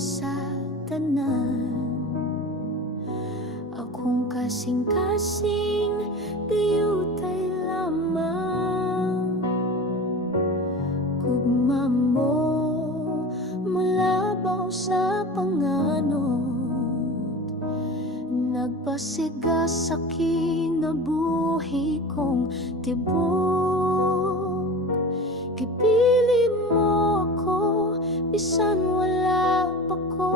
sa tanan. Akong kasing-kasing gayutay lamang. Gugma mo mulabaw sa panganod, nagpasiga sa kinabuhi kong tibok. Gipili mo ako bisan wala pa ko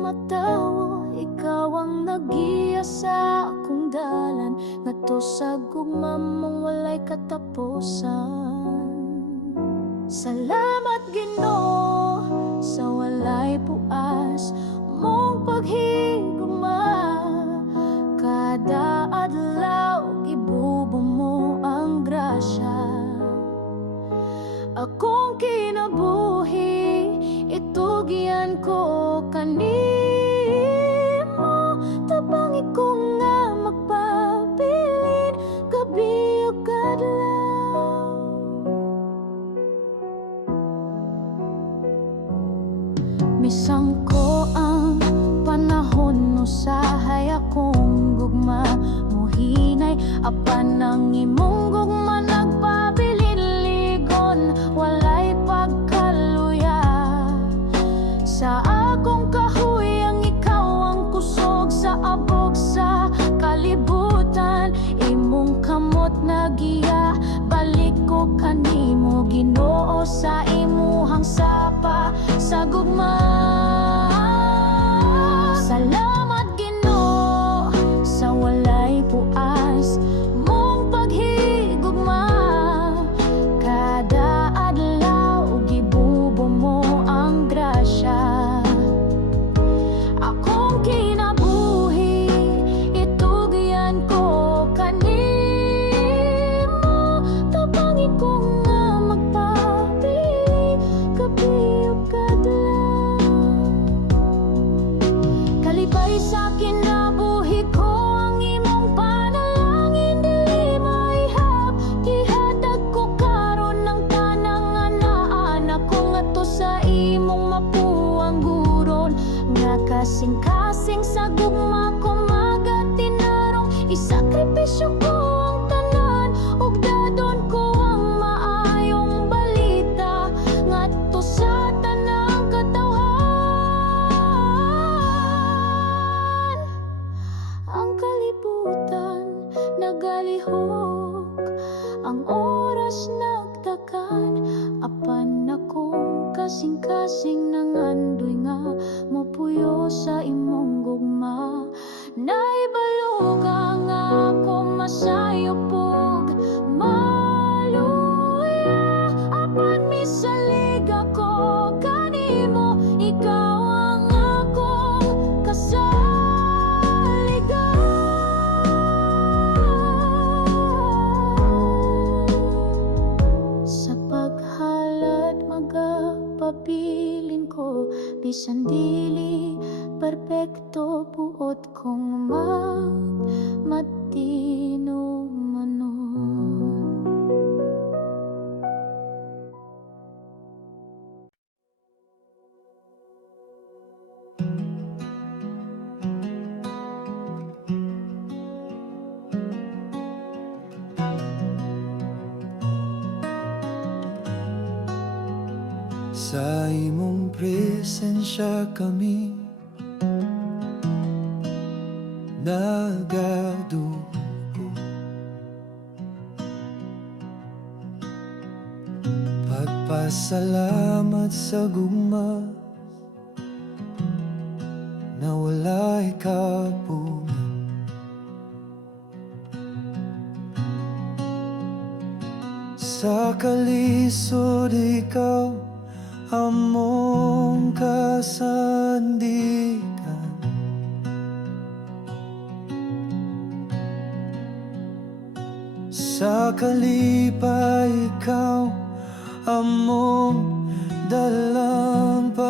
matawo. Ikaw ang nagiya sa akong dalan, ngadto sa gugma mong walay katapusan. Salamat Ginoo sa walay puas mong paghigugma. Kada adlaw gibubo mo ang grasya. Akong kinabuhi itugyan ko kanimo. Tabangi ko nga magpabilin gabi ug adlaw. Misang ko ang panahon usahay akong gugma muhinay apan ang imong gugma nagpabilin ligon walay pagkaluya. Sa akong kahoy ang ikaw ang kusog sa abog sa kalibutan. Imong kamot nagiya balik ko kanimo Ginoo sa imuhang sapa sa gugma. Salamat Ginoo sa walay puas mong paghigugma. Kada adlaw gibubo mo ang grasya. Akong kinabuhi itugyan ko kanimo. Tabangi ko nga magpapili gabi ug adlaw. Kalipay sa kinabuhi ko ang imong panalangin dili maihap. Ihatag ko karon ng tanang anak ko ngadto sa imong mapuang guron. Nga kasing-kasing sa gugma ko magatinarong isakripisyo ko ang tanan ug dadon ko ang maayong balita ngadto sa tanang katawhan. Ang kalibutan nagalihok, ang oras nagdakan, apan akong kasing-kasing nangandoy nga mopuyo sa imong gugma. Naibaluga nga ako masayo pug maluya, apan misalig ako kanimo. Ikaw ang akong kasaligan. Sa paghalad magapabilin ko bisan dili perpekto buot kong matino manon. Sa imong presensya kami nagadugo. Pagpasalamat sa gugma na walay kapungan. Sa kalisod ikaw among kasandikan. Sa kalipay ikaw among dalampanan.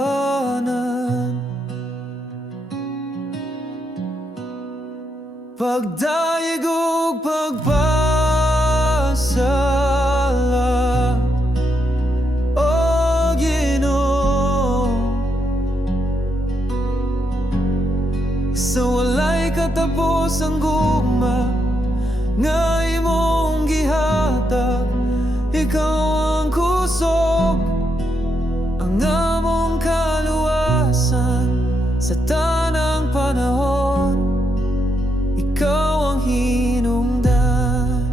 Pagdaig ug pagpasala, O Ginoo, katapos ang gugma nga imong gihatag. Ikaw ang kusog, ang among kaluwasan sa tanang panahon. Ikaw ang hinungdan.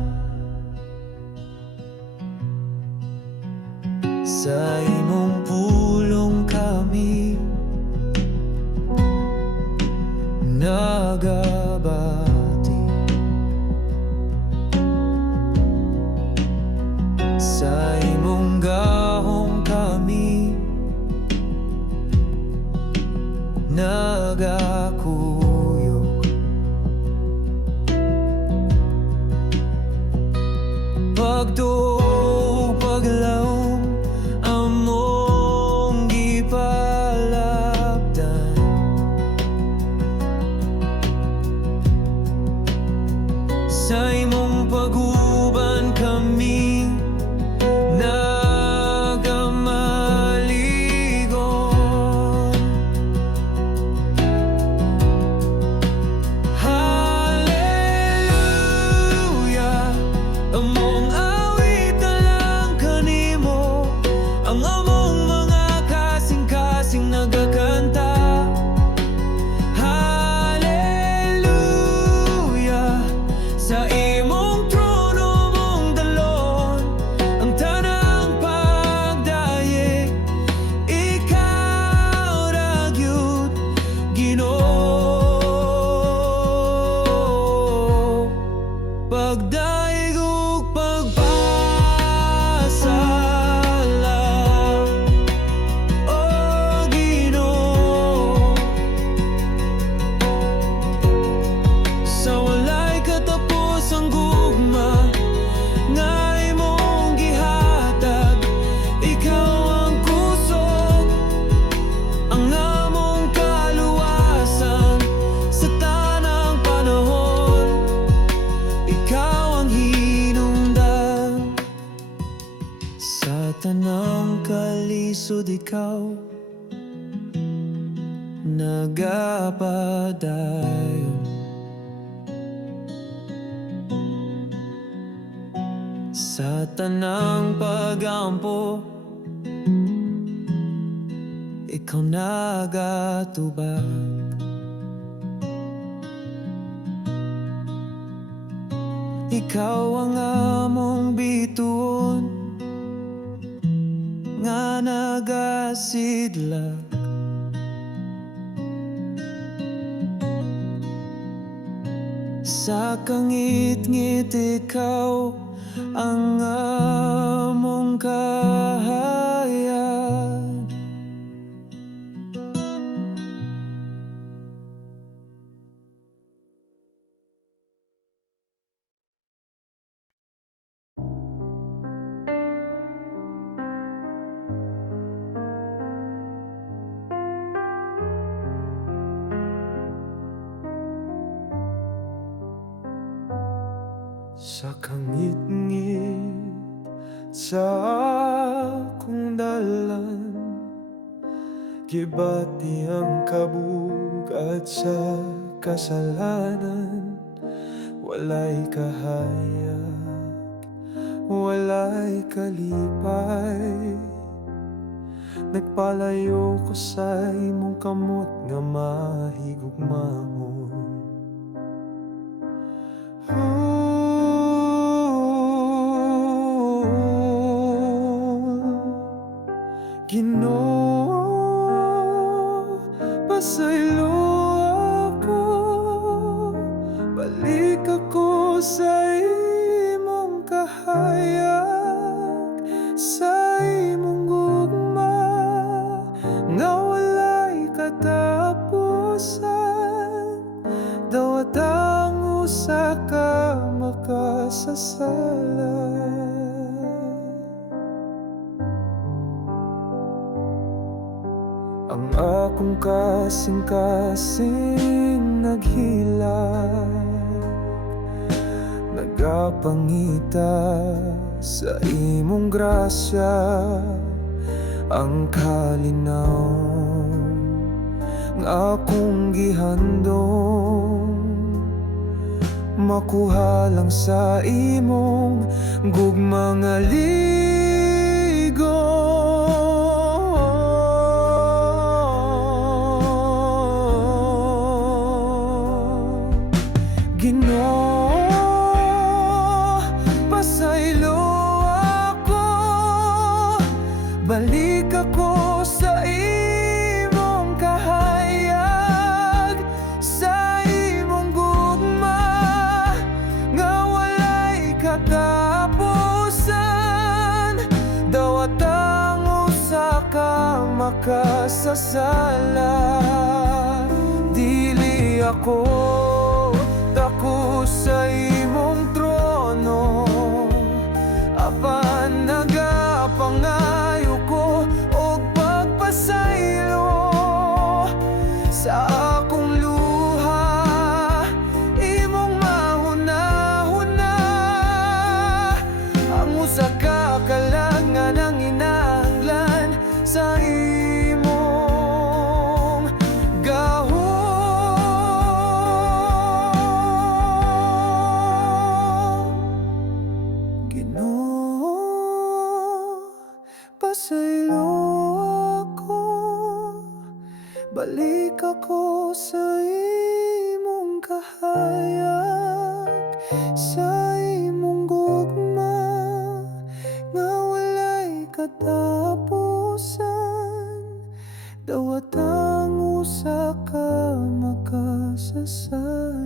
Sa imong pulong kami nagabati. Sa imong gahong kami nagakuyog. Pagtuog, paglaom, among gipalapdan. Sa imong paguban kami nagamaligon. Hallelujah, among awit na lang kanimo, ang among mga kasing-kasing nagakanta. Hallelujah, sa imong trono mong dalon ang tanang pagdaye. Ikaw ra gyud Ginoo. Pagdaig ug pagpasalamat, O Ginoo, sa walay katapos ang gugma nga imong gihatag. Ikaw ang kusog, ang among kaluwasan sa tanang panahon. Ikaw ang hinungdan. Sa tanang kalisod ikaw nagapadayon. Sa tanang pagampo ikaw nagatubag. Ikaw ang among bituon nga nagasidlak. Sa kangit-ngit ikaw ang among kahayag. Sa kangit-ngit sa akong dalan, gibati ang kabugat sa kasalanan. Walay kahayag, walay kalipay. Nagpalayo ko sa imong kamot nga mahigugmahon. Ginoo, pasaylo ako, balik ako sa imong kahayag, sa imong gugma nga walay katapusan. Dawat ang usa ka makasasala. Ang akong kasing-kasing naghilag, nagapangita sa imong grasya. Ang kalinaw nga akong gihandong makuha lang sa imong gugmang aligo. Ginoo, pasaylo ako, balik ako sa imong kahayag, sa imong gugma nga walay katapusan. Dawat ang usa ka makasasala, dili ako dako sa imong trono, apan nagapangayo ko og pagpasaylo sa akong luha. Imong mahuna-huna ang usa ka kalangan ang inahanglan sa imong gahom. Pasaylo ako, balik ako sa imong kahayag, sa imong gugma nga walay katapusan. Dawat ang usa ka makasasala.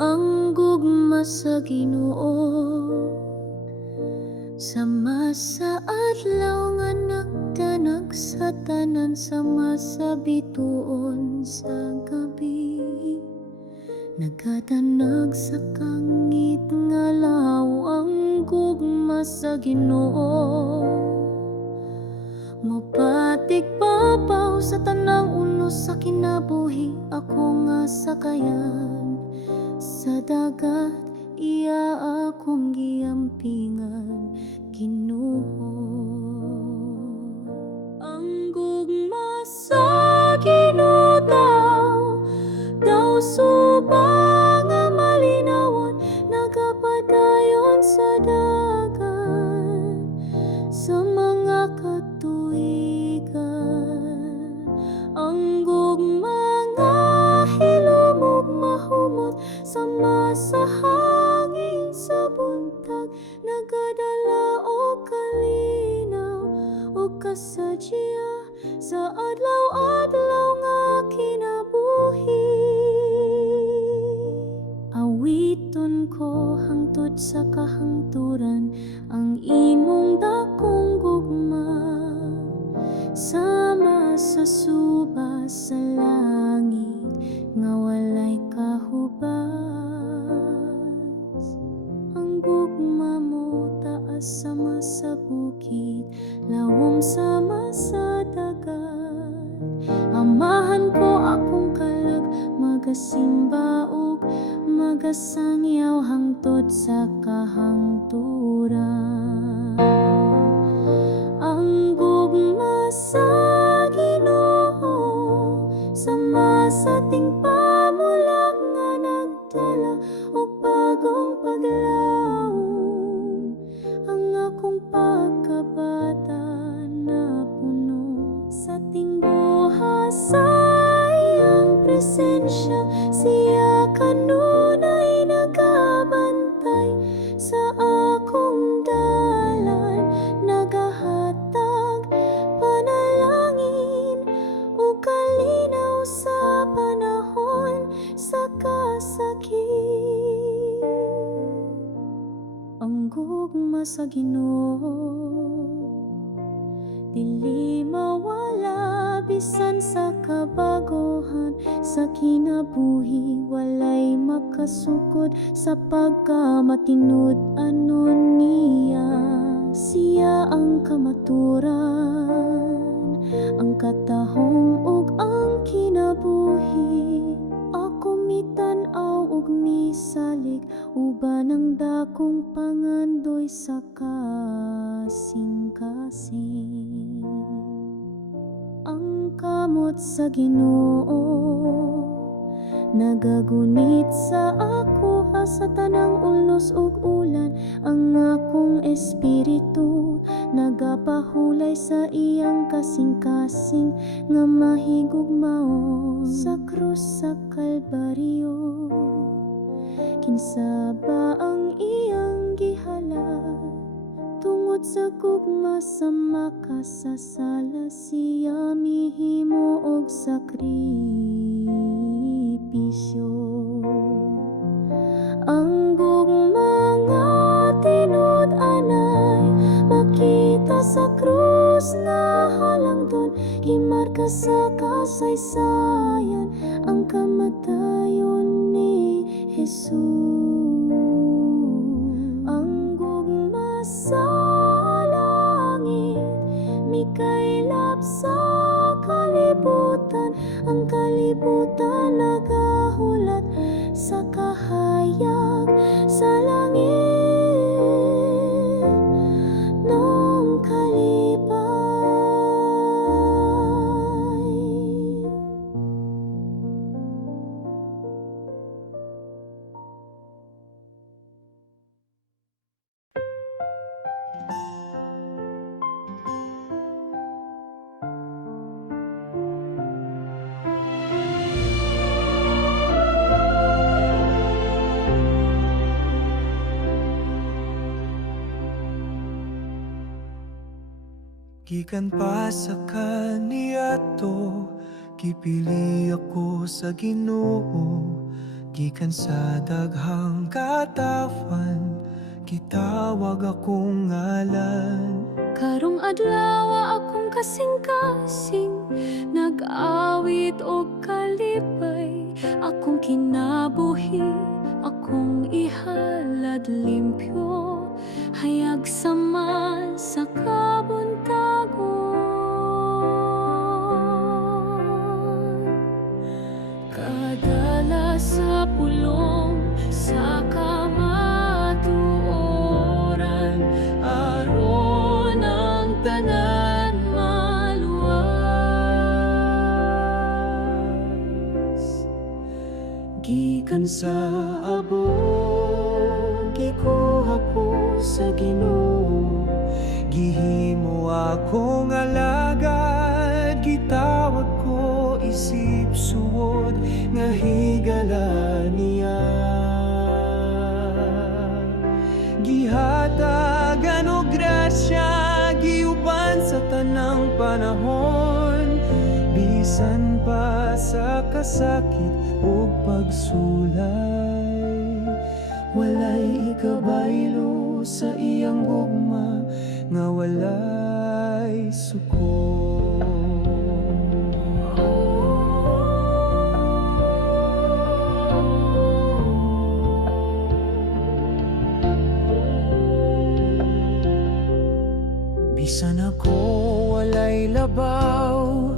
Ang gugma sa Ginoo, sama sa adlaw nga nagtanag sa tanan, sama sa bituon sa gabi. Nagatanag sa kangit nga lahaw ang gugma sa Ginoo. Mapatig papaw sa tanang unos sa kinabuhi, ako nga sakayan sa dagat, iya akong giampingan, Ginoo. Ang gugma sa Ginoo daw subang nga malinawon, nagapadayon sa dagat, sa mga katuigan. Ang gugma nga hilumog mahumot, sama sa hangin sa buntag, nagadala o kalinaw o kasadya sa adlaw-adlaw nga kinabuhi. Awiton ko hangtod sa kahangturan ang imong dakong gugma, sama sa suba sa langit nga walay kahubas. Ang gugma mo taas sama sa bukid, lawom sama sa dagat. Amahan ko akong kalag, magasimba ug magasangyaw hangtod sa kahangturan. Ang gugma sa Ginoo, sama sa ting pamulag nga nagdala og bagong paglaom. Ang akong pagkabata na puno sa ting buha sa iyang presensya, siya kanunay nagabantay sa akong dalan, nagahatag panalangin o kalinaw sa panahon sa kasakit. Ang gugma sa Ginoo, dili mawala bisan sa kabaguhan, sa kinabuhi walay makasukod sa pagkamatinud anon niya. Siya ang kamaturan, ang katahom ug ang kinabuhi. Ako mitanaw ug misalig, uban ang dakong pangandoy sa kasing-kasing. Ang kamot sa Ginoo nagagunit sa ako, sa tanang ulos ug ulan. Ang akong espiritu nagapahulay sa iyang kasing-kasing nga mahigugmao sa krus sa Kalbaryo. Kinsa ba ang iyang gihalad? Tungod sa gugma sa makasasala, siya mihimo og sakripisyo. Ang gugma nga tinud-anay makita sa krus na halangdon, gimarka sa kasaysayan ang kamatayon ni Jesus. Ang gugma sa langit mikaylap sa kalibutan, ang kalibutan nagahulat sa kahayag sa langit nung kalipay. Gikan pa sa kaniadto, gipili ako sa Ginoo. Gikan sa daghang katawan, gitawag akong ngalan. Karong adlaw akong kasing-kasing, nag-awit og kalipay. Akong kinabuhi, akong ihalad limpyo, hayag sama sa kabuntagon. Kadala sa pulong sa kamatuoran, aron ang tanan maluwas. Gikan sa abog, gikuha ko sa Ginoo. Gihimo akong alagad, gitawag ko isip suod, nga higala niya. Gihatagan og grasya, giuban sa tanang panahon, bisan pa sa kasakit ug pagsulay. Walay ikabaylo sa iyang gugma, nga walay suko. Bisan ako walay labaw,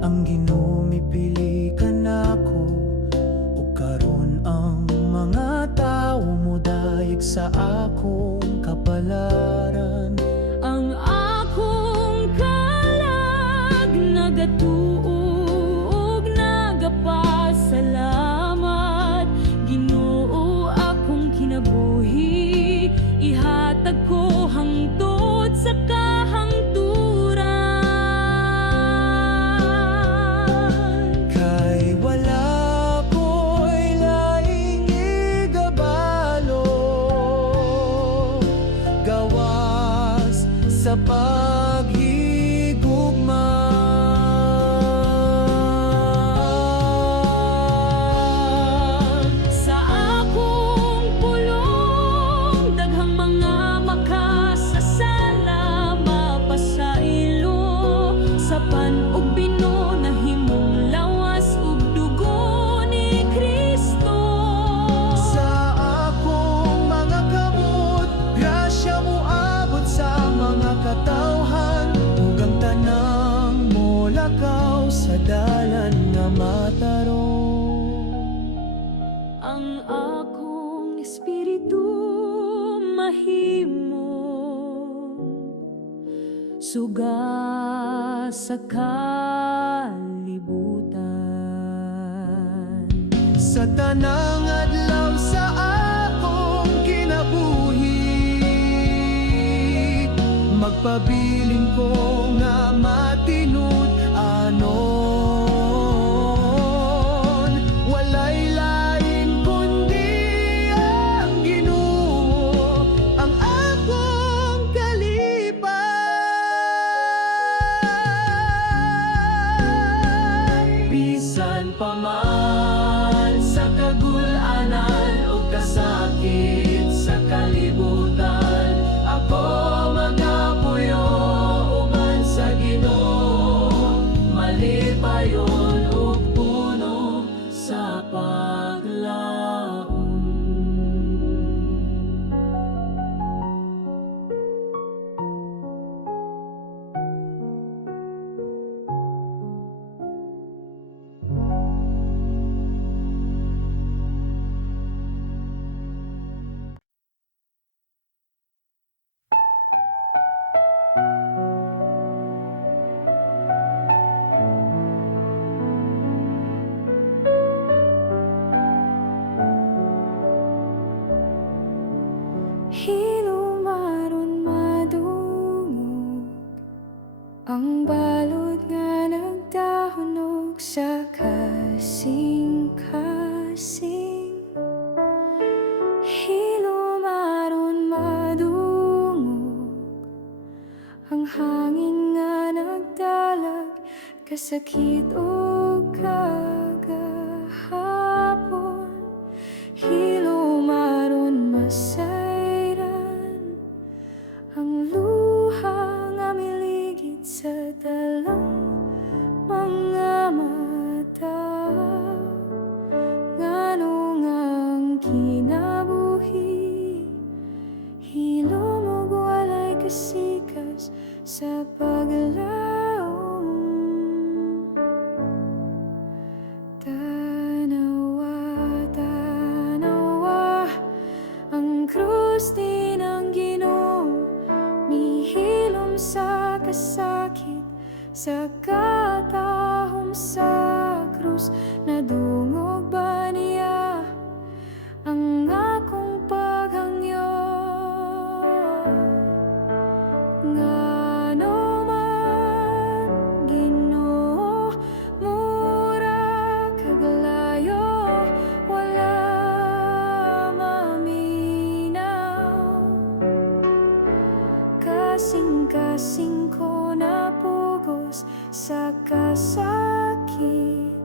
ang Ginoo mipili ka nako. Ug karon ang mga tawo mo dayeg sa akong kapalaran. Ang akong kalag nagatuog, nagapasalamat. Ginoo akong kinabuhi, ihatag ko hangtod sa kahangturan. Kay wala ko'y laing igabalo, akong espiritu mahimo suga sa kalibutan. Sa tanang adlaw sa akong kinabuhi, magpabiling ko nga matinud anon. Walay lain kundi ang Ginoo, ang akong kalipay. Bisan pa man sa kagulanan o kasakit sa kalibutan, ako magapuyo uban sa Ginoo, malipayon ug puno sa paglaom. Hilumaron madungog ang balod nga nagdahunog sa kasing-kasing. Hilumaron madungog ang hangin nga nagdalag kasakit o kagahapon. Hilumaron masayran ang luha nga miligid sa dalang mga mata. Nganong ang kinabuhi hilom ug walay kasikas sa paglaom. Tanawa, tanawa, ang krus din ang Ginoo, mihilom sa kasakit, sa katahom sa krus. Nadungog ba niya ang akong paghangyo? Ngano man Ginoo, mura kaglayo, wala maminaw. Kasing-kasing ko napugos sa kasakit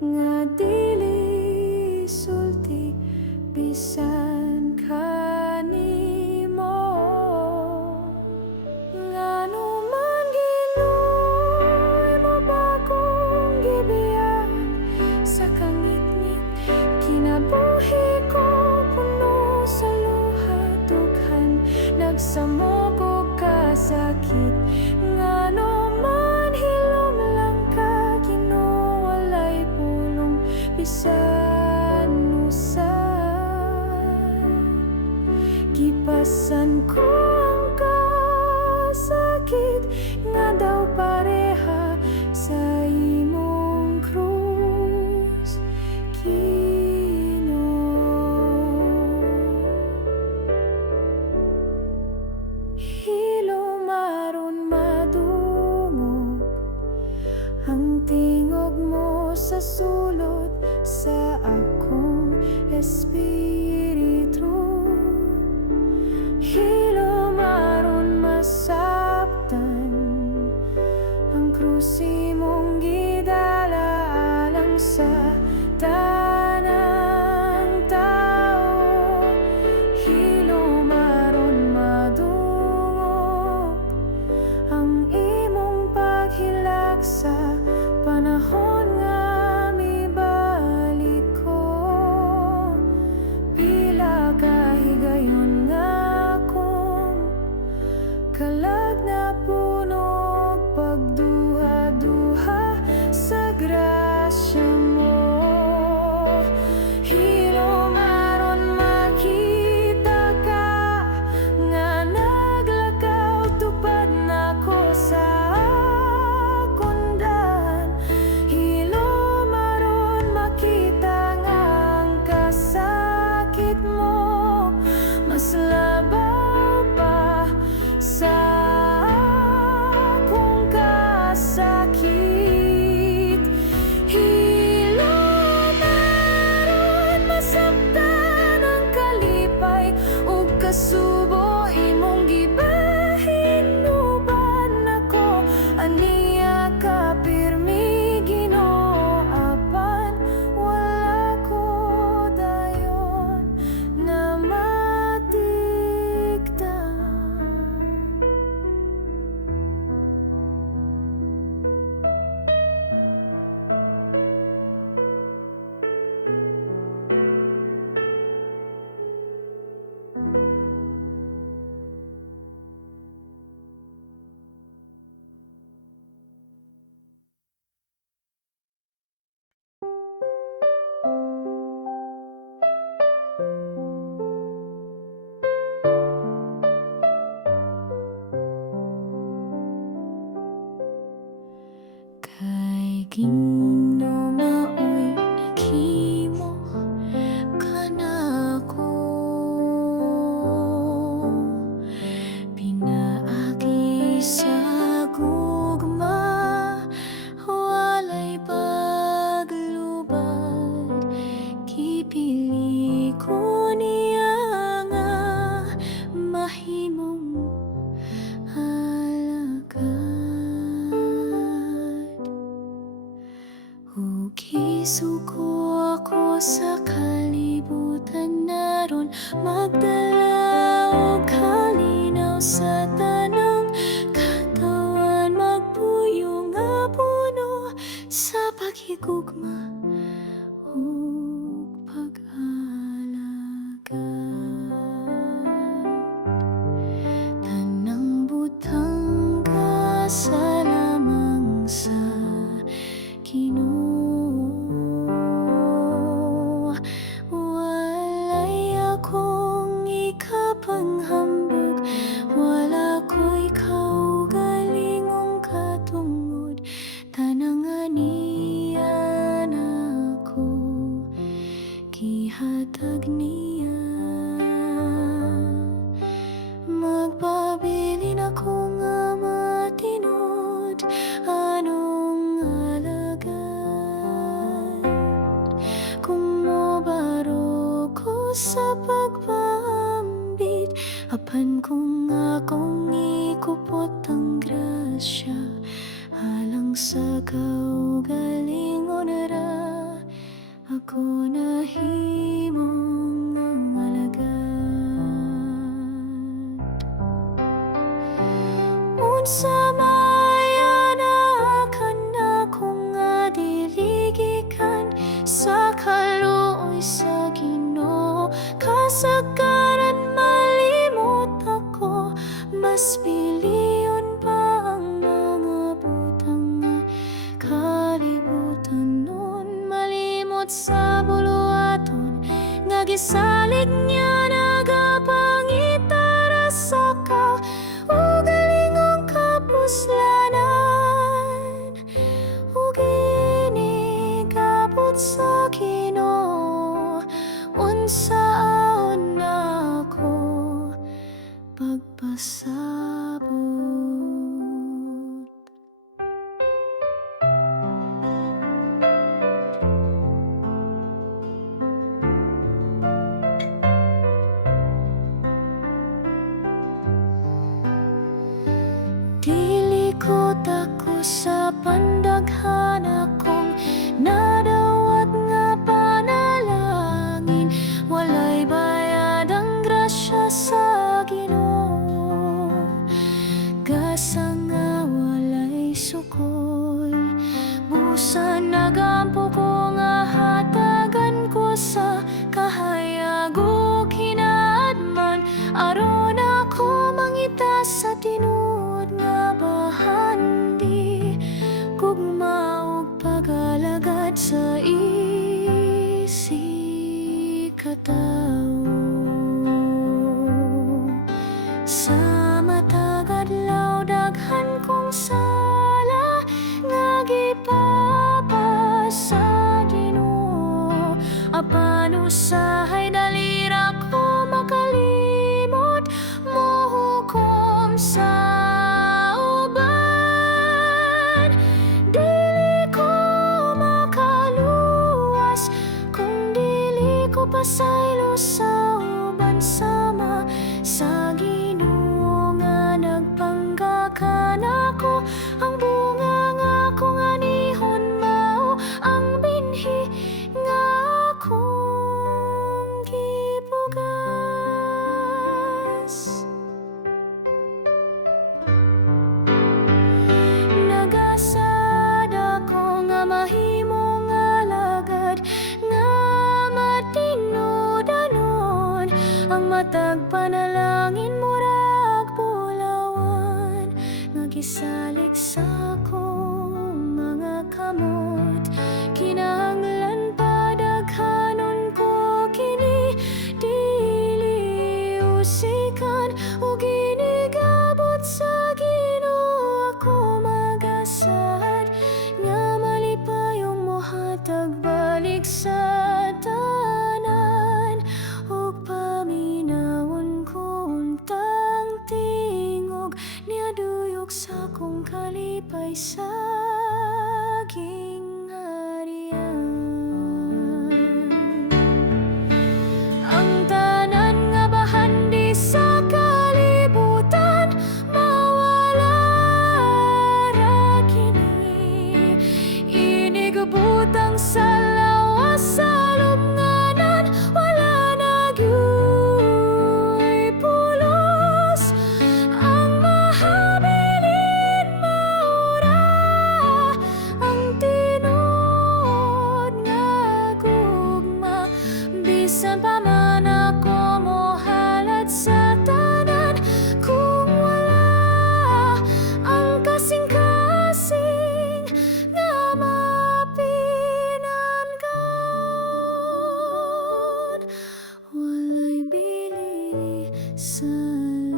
nga dili sulti bisan kanimo. Ngano man Ginoo, imo ba kong gibiyan sa kangit-ngit? Kinabuhi ko puno sa luha, dughan nagsamo ko kasakit. Ngano man hilom lang ka Ginoo, walay pulong bisan usan. Gipasan ko ang kasakit nga daw pareha sa imong krus, Ginoo. Hilumaron madungog ang tingog mo sa sulod sa akong espiritu. Hilumaron masabtan ang krus imong gidala alang sa tanang tao. Hilumaron madungog ang imong paghilak sa panahon nga mibalik ko. ko niya nga mahimong alagad. Ug isuko ako sa kalibutan naron, magdala og kalinaw sa tanang katawan, magpuyo nga puno sa paghigugma ug pag-alagad. Tanang butang gasa lamang sa Ginoo, walay akong ikapanghambog, wala ko'y kaugalingong katungod, tanang aniyan ako gihatag niya. Magpabilin ako nga matinod, anong alagad. Kung mobaro ko sa pagpambit, apan kung akong ikupot ang grasya, alang sa kaugalingon ra, ako nahimong ang alagad. Unsa mayanakan akong adiligikan sa kaluoy sa Ginoo, kasagaran malimot ako, mas piliyon pa ang mga butang nga kalibutan nun, malimot sa buluaton nga gisalig niya nagapangitara sa kaugalingong kapuslanan, ug inigabot sa Ginoo, unsaon na ako pagpasabot. Dili ko tako sa pandaghan akong nadawat nga panalangin, walay bayad ang grasya sa Ginoo, gasa nga walay sukol, busa nagampo ko nga hatagan ko sa kahayag ug hinaadman, aron ako mangita sa tinuod nga bahandi, gugma ug pag-alagad sa isikatawo. Sa matag adlaw daghan kong sala nga gipapa sa Ginoo, apan usahay dali ra ko makalimot, mohukom sa uban. Dili ko makaluwas kung dili ko pasaylo sa uban, sama sa Ginoo nga nagpanggakan ako, ang bunga nga akong anihon mao ang binhi nga akong gibugas. Nagasad ako nga mahimong alagad, nga matinudanon ang matag panalangin murag bulawan, nga gisalig sa akong mga kamot, kinahanglan pa daghanon ko kini, dili usikan ug inigabot sa Ginoo ako magasad, nga malipayong mohatag balik sa tanan, ug paminawon ko untang tingog niaduyok sa akong kalip Bisan pa man ako mohalad sa tanan, kung wala ang kasing-kasing nga mapinanggan, walay bili sa langit.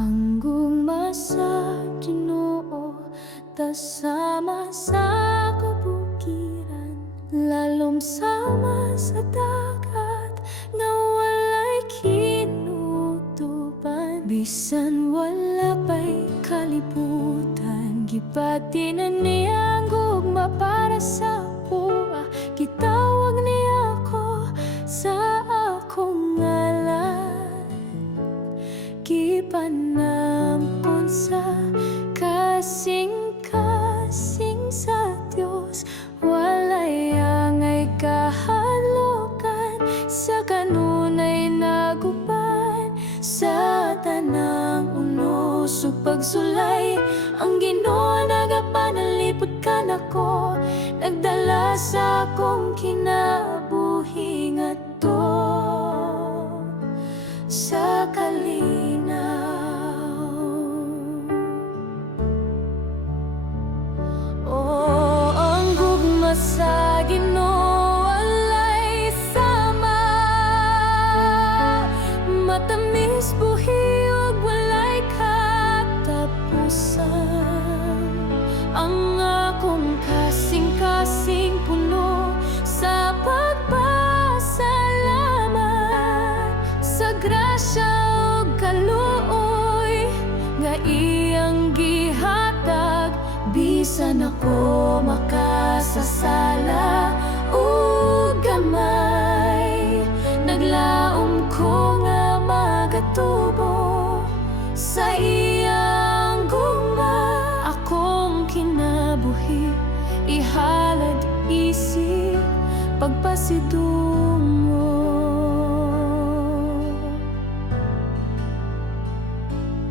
Ang gugma sa Ginoo tasama sa kabukiran, lalom sama sa dagat nga walay kinutuban. Bisan wala pa'y kalibutan, gipati na niya ang gugma para sa buwa. Gitawag niya ako sa akong ngalan, gipanampun sa kasing-kasing sa Dios. Walay angay kahadlokan, sa kanunay naguban. Sa tanang unos ug pagsulay, ang Ginoo nagapanalipod ka nako, nagdala sa akong kinabuhi ngadto sa kalinaw. Oh, ang gugma sa Ginoo walay sama, matamis buhi ug walay katapusan. Ang akong kasing-kasing puno sa pagpasalamat sa grasya ug kaluoy nga iyang gihatag. Bisan ako makasasala ug gamay, naglaom ko nga magatubo sa iyang gugma. Akong kinabuhi ihalad isip pagpasidungo.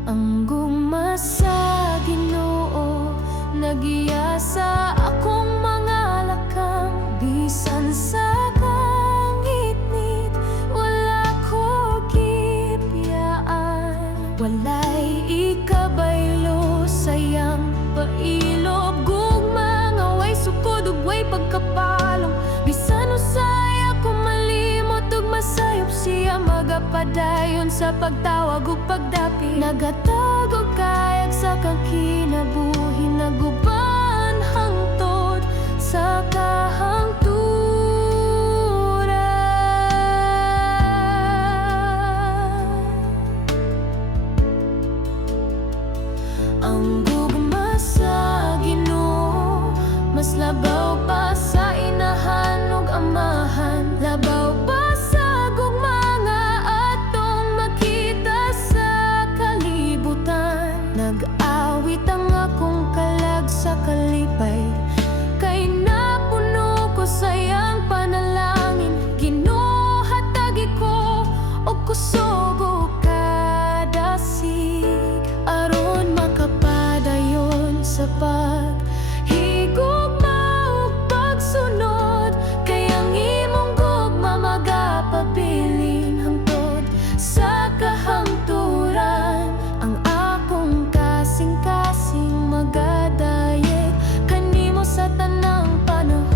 Ang gugma sa Ginoo nagiya sa akong mga lakang. Bisan sa kangitnit wala ko gipiyaan, walay ikabaylo sayang pailob. Gugma nga way sukod ug way pagkapalong, bisan usay ako malimot ug masayop siya magapadayon sa pagtawag ug pagdapi. Nagatag og kayag sa kang kinabuhi, naguban hangtod sa kahangturan. Ang gugma sa Ginoo mas labaw pa sa inahan ug amahan, labaw pa sa gugma nga atong makita sa kalibutan. Nag-awit ang akong kalag sa kalipay, kay napuno ko sayang panalangin. Ginoo hatagi ko og kusog ug kadasig, aron makapadayon sa paghigugma ug pagsunod. Kay ang imong gugma magapabilin hangtod sa kahangturan. Ang akong kasing-kasing magadayeg kanimo sa tanang panahon.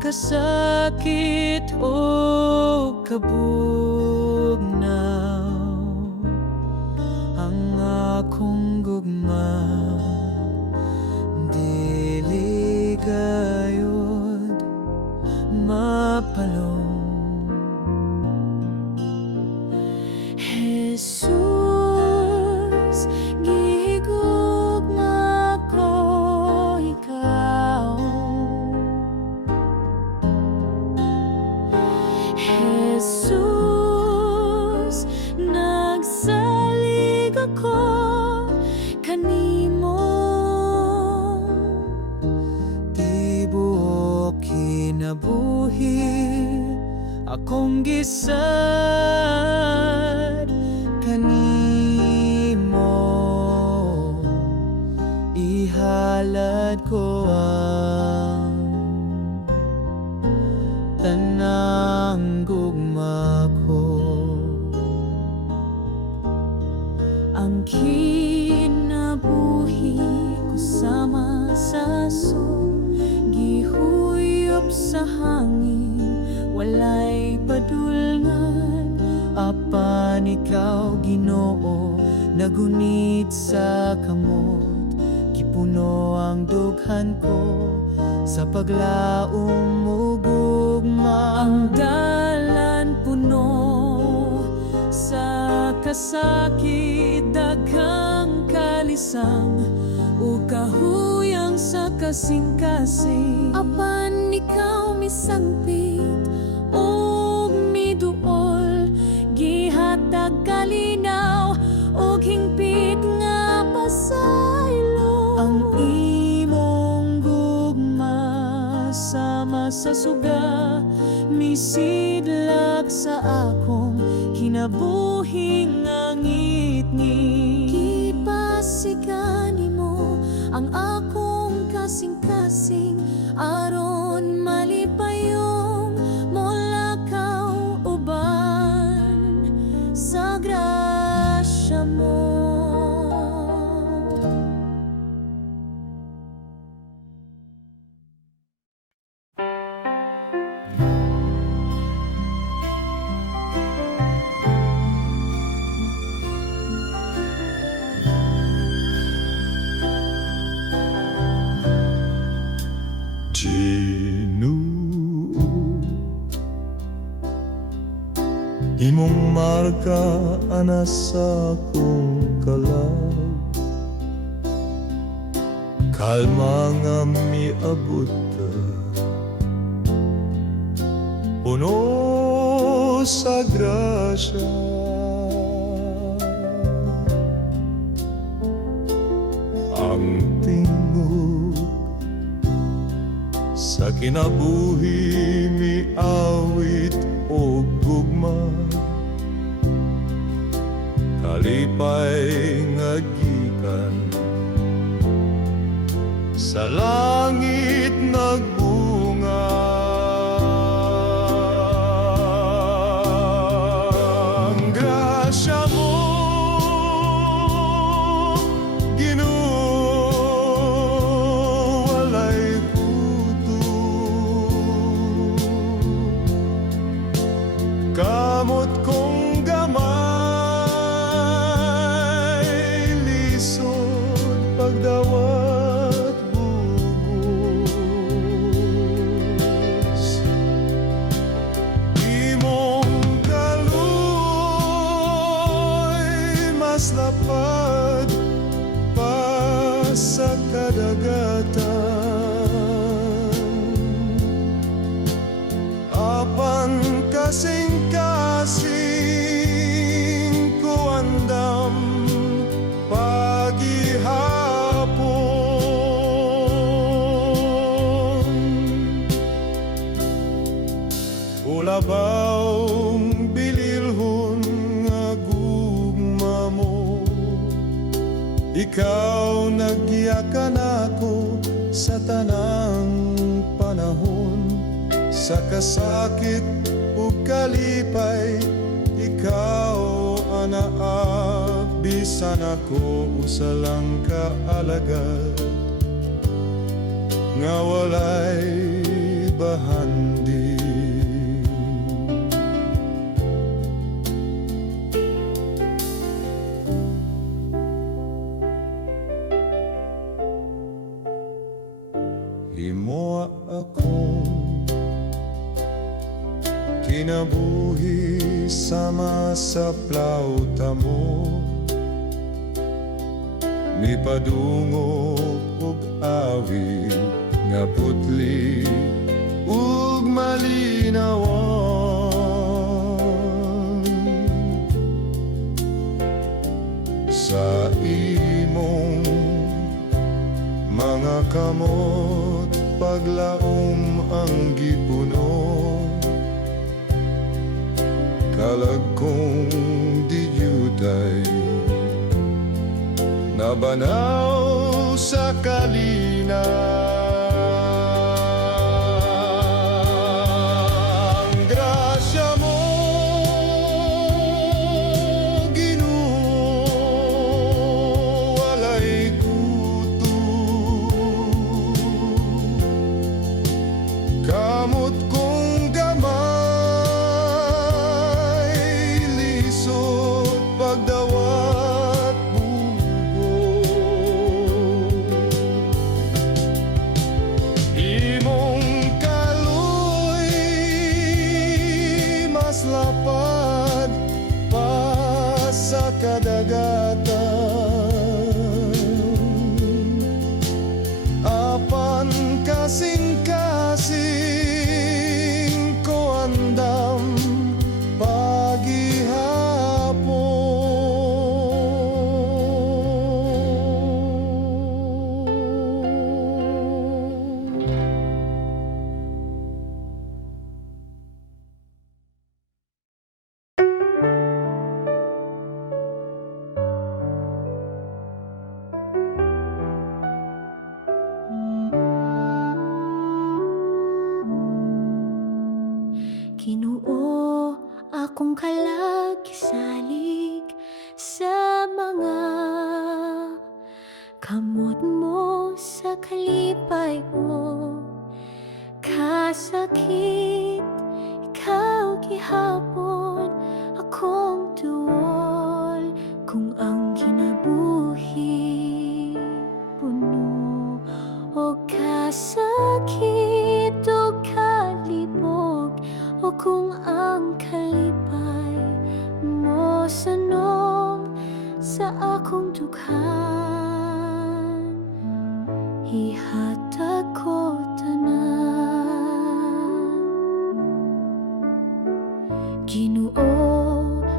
kasakit o kabugnaw, ang akong gugma dili gayud mapalong. Jesus, gihigugma ko ikaw. Jesus, nagsalig ako kanimo. Di buok kinabuhi akong gisad kanimo, ihalad ko ang tanang gugma ko. Ang kinabuhi ko sama sa gihuyop sa hangin, walay padulngan. Apan ikaw, Ginoo, nagunit sa kamot, gipuno ang dughan ko sa paglaom mo gugma. Ang dalan puno sa kasakit, daghang kalisang ug kahuyang sa kasing-kasing. Apan ikaw misangpit ug miduol, gihatag kalinaw ug hingpit nga pasaylo. Ang imong gugma sama sa suga, misidlak sa akong kinabuhing ngit-ngit. Gipasigan nimo ang akong kasing-kasing, aron malipayong molakaw uban sa grasya mo. Ginoo, imong marka ana sa akong kalag, kalma nga miabot ka, puno sa grasya. Ang tingog sa kinabuhi, miawit o gugma, kalipay nga gikan sa langit nagbunga. Ang grasya mo, kamot kong gamay, lisod pagdawat bugos. Imong kaloy mas lapad pa sa kadagatan, apan kasing-kasing ko andam pagihapon. Ulabawng bililhon nga gugma mo, ikaw nagyakan ako sa tanang panahon. Sa kasakit ug kalipay, ikaw anaab, bisan ako usalang kaalagad nga walay bahan mo akong kinabuhi sama sa plauta mo. Mipadungog ug awit nga putli ug malinawan. Sa imong mga kamot paglaom ang gipuno, kalag kong diyutay nabanaw sa kalina. Ang grasya mo, Ginoo, walay kuto. Kamot kong gamay, lisod pagdawat bugo. Imong kaloy mas lapad pa sa kadagatan. Apan kasing-kasing ko andam paghihapon. Ginoo, akong kalagsalig sa mga kamot mo sa kalipay o kasakit. Ikaw gihapon akong tuol kung ang kinabuhi puno o kasakit o kalibog, o kung ang kalipay mo sanong sa akong dughan, ihatag ko tanan. Ginoo,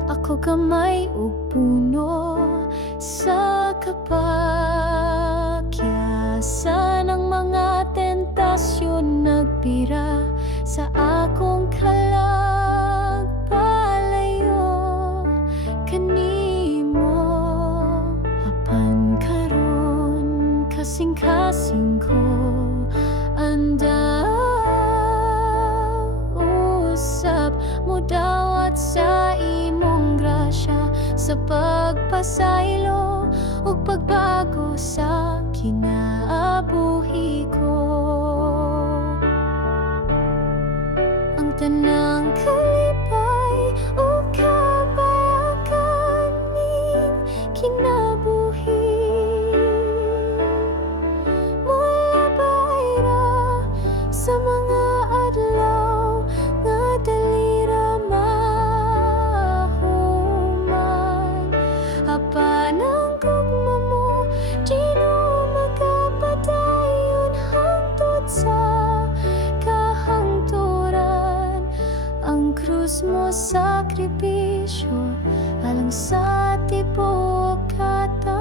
ako gamay ug puno sa kapakyasan ng mga tentasyon nagpira sa akong kalagpalayo kanimo. Apan karon kasing-kasing ko anda usab mo dawat sa imong grasya sa pagpasaylo ug pagbago sa kinaabuhi ko. Ang tanang kalipay o kabayakan ning kinabuhi mula bayra sa mga adlaw nga dali ra mahuman. Apan ang gugma mo di no magapadayon hangtod sa kahangturan. Ang krus mo sakripisyo alang sa tibuok katawan.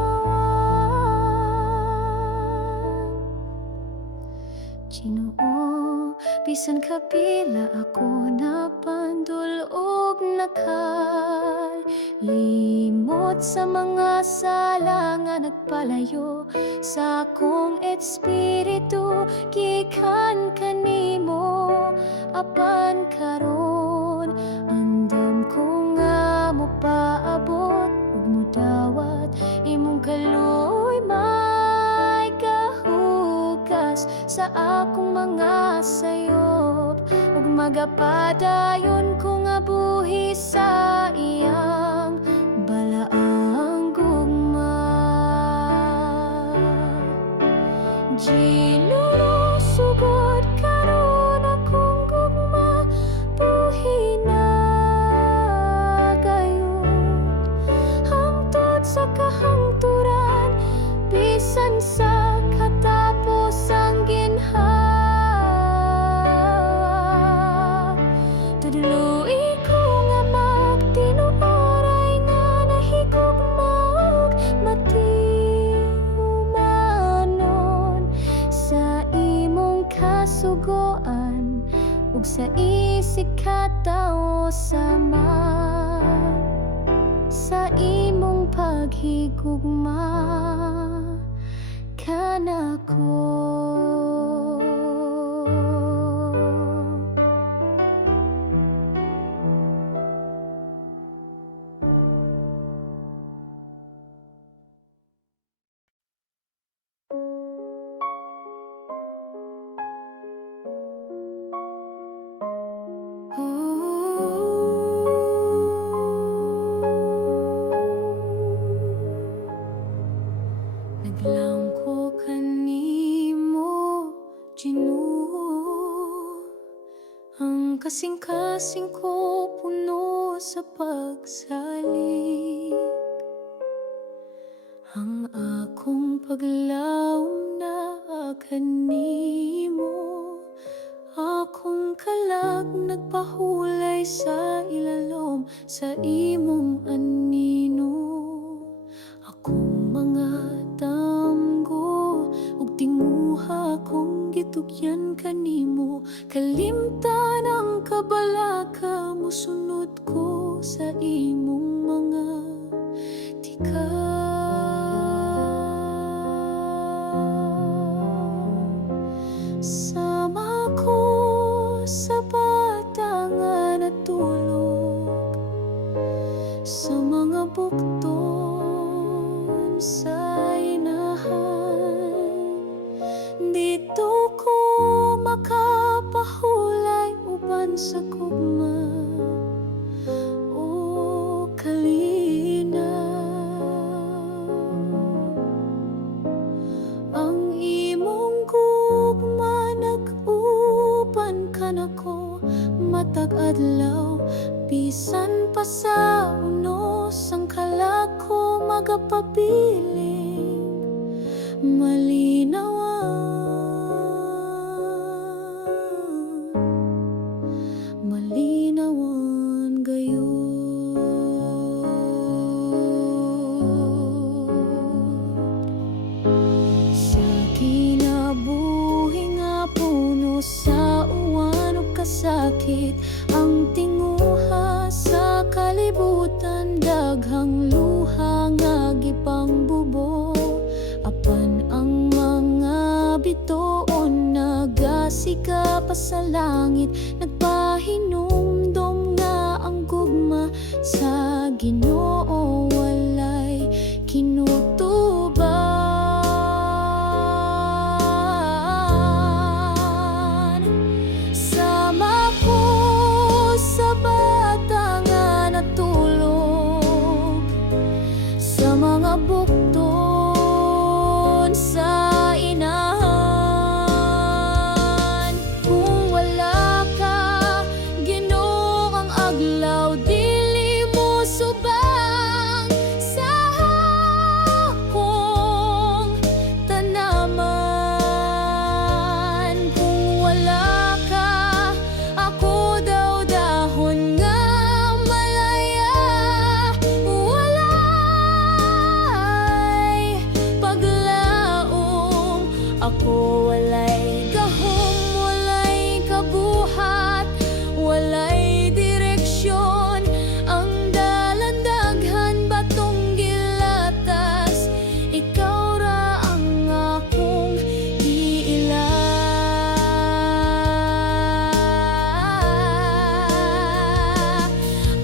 Ginoo, bisan kapila ako napandulog nakalimot sa mga sala nga nagpalayo sa akong espiritu gikan kanimo. Apan karon andam ko nga mo paabot ug mo dawat imong kaloy may kahugas sa akong mga sayop ug magapadayon ko nga buhi sa iyang balaang gugma. Ginoo, sugod ug sa isig katao sama sa imong paghigugma kanako. Naglangko kanimo, Ginoo, ang kasing-kasing ko puno sa pagsalik. Ang akong paglaom na kanimo, akong kalag nagpahulay sa ilalom sa imong anino. Akong mga damgo ug tinguha kong gitugyan kanimo, kalimtan ang kabalaka mosunod ko sa imong mga tikas. Sama ko sa bata nga natulog sa mga bukton sa inahan. Dito ko makapahulay uban sa gugma o kalinaw. Ang imong gugma nag-uban kanako matag adlaw, bisan pa sa unos ang kalako magapabiling malinawan gayon. Sa kinabuhi nga puno sa uwan ug kasakit, ang tinguha sa kalibutan, daghang luha nga gipangbubo. Apan ang mga bituon nagasiga pa sa langit, nagpahinumdom nga ang gugma sa Ginoo walay kinutuban. Sama ko sa bata nga natulog sa mga bukton sa inahan. Kung wala ka, Ginoo, ang aglaw dili mo subang sa akong tanaman. Kung wala ka, ako daw dahon nga malaya, walay paglaom. Ako walay gahom, walay kabuhat, walay direksyon. Ang dalan daghan batong gilatas, ikaw ra ang akong giila.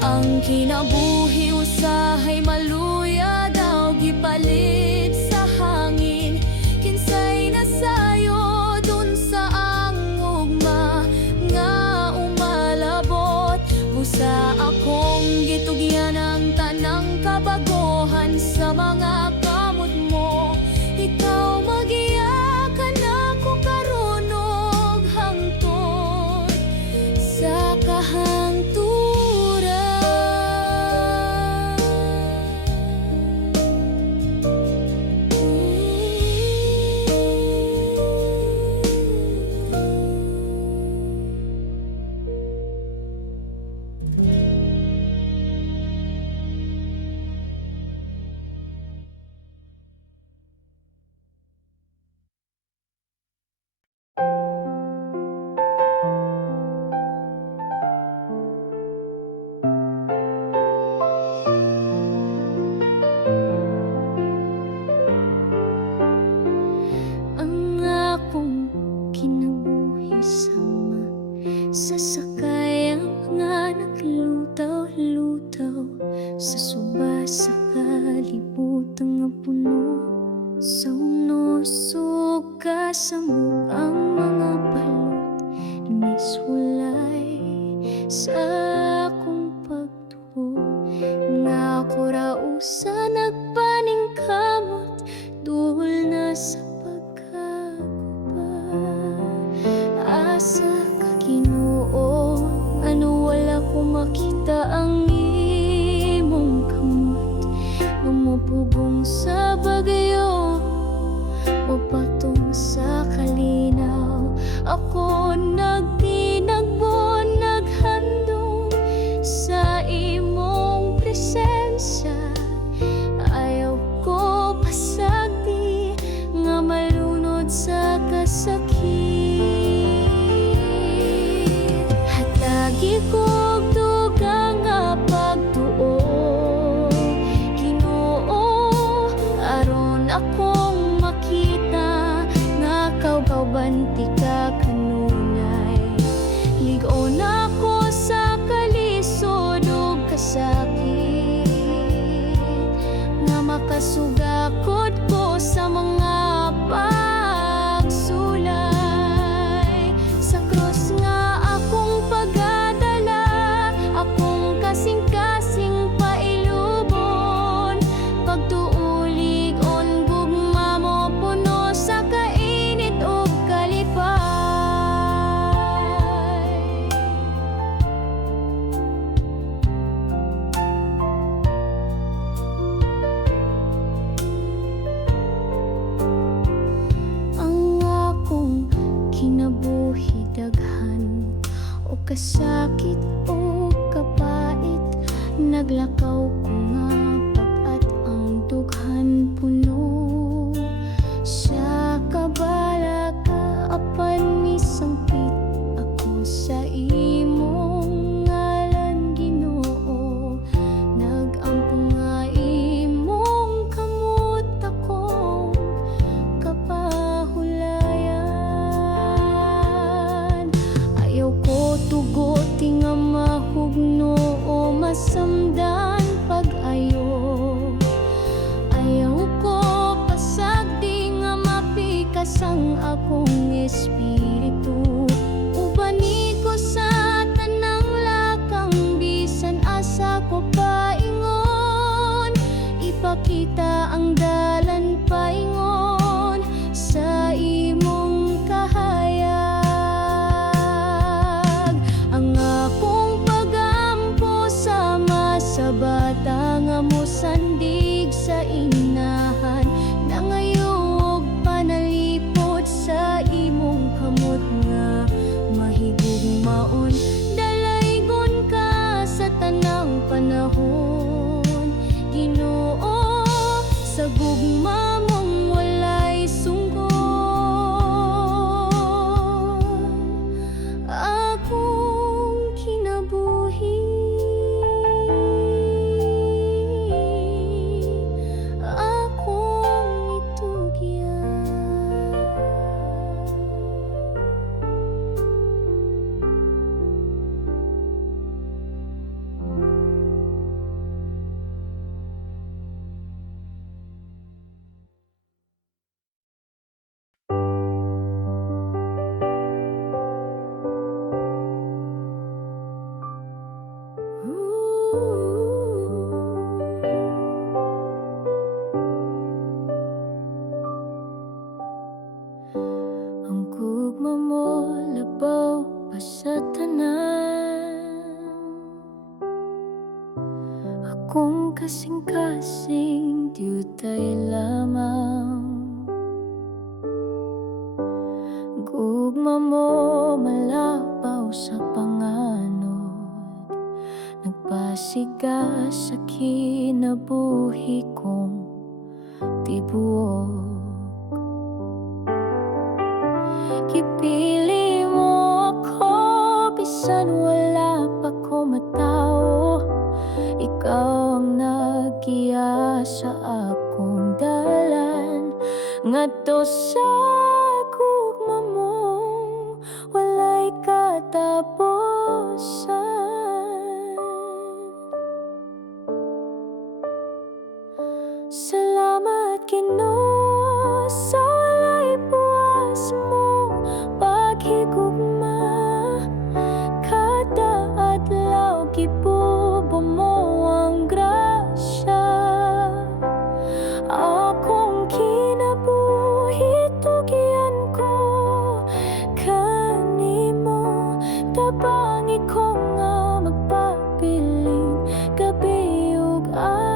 Ang kinabuhi usahay maluya daw gipalit sa hangin. Kinsay nasayo dun sa ang ugma nga umalabot. Busa akong gitugyan ang tanang kabagohan sa mga kamot mo. Ikaw magiyakan ako karon og hangtod sa kahangturan. sama sa sakayan nga naglutaw-lutaw sa suba sa kalibutan nga puno sa uno-suka sa ang mga balot niswalay sa akong pagtuo nga ako rausa nagpaningkamot duol na sa pagkaguba asa ka Ginoo ano wala ko makita ang imong kamot mamupugong sa bagayo mapatong sa kalinaw ako nagtinagbo naghandong sa imong presensya ayaw ko pasagdi nga malunod sa kasakit hatagi ko og dugang nga pagtuo Ginoo aron akong makita nga kaubanti ka kanunay ligon ako sa kalisod ug kasakit nga makasugakod ko sa mga pagsulay sa krus nga akong pagadala akong kasing-kasing pailubon pagtuulig on gugma mo puno sa kainit ug kalipay ang akong kinabuhi daghan o kasakit o kapait naglakaw ko nga pag-at ang dughan puno sa kabala ka apan misangpit ako sa imong ngalan Ginoo nagampo nga imong kamot akong kapahulayan ayaw ko tugoti nga mahugno o masamdan pag-ayo ayaw ko pasagdi nga mapikas ang akong espiritu ubani ko sa tanang lakang bisan asa ko paingon ipakita ang dalan paingon sa imong kahayag ang akong pagampo sama sa bata nga mosandig sa inahan nangayog panalipod sa imong kamot nga mahigugmaon dalaygon ka sa tanang panahon Ginoo sa gugma mong walay sungkon akong kinabuhi akong itugyan ang gugma mo labaw pa sa tanan akong kasing-kasing diutay lamang gugma mo malapaw sa panganod nagpasiga sa kinabuhi kong tibuok Kipili mo ako bisan wala pa ko matao ikaw ang nagiya sa akong dalan ngadto sa gugma mo wala katapusan. Salamat Ginoo sa walay buwas mong paghigugma. Kada adlaw gibubo mo ang grasya. Akong kinabuhi tugyan ko kanimo, tabangi ko nga magpabiling gabi ug adlaw.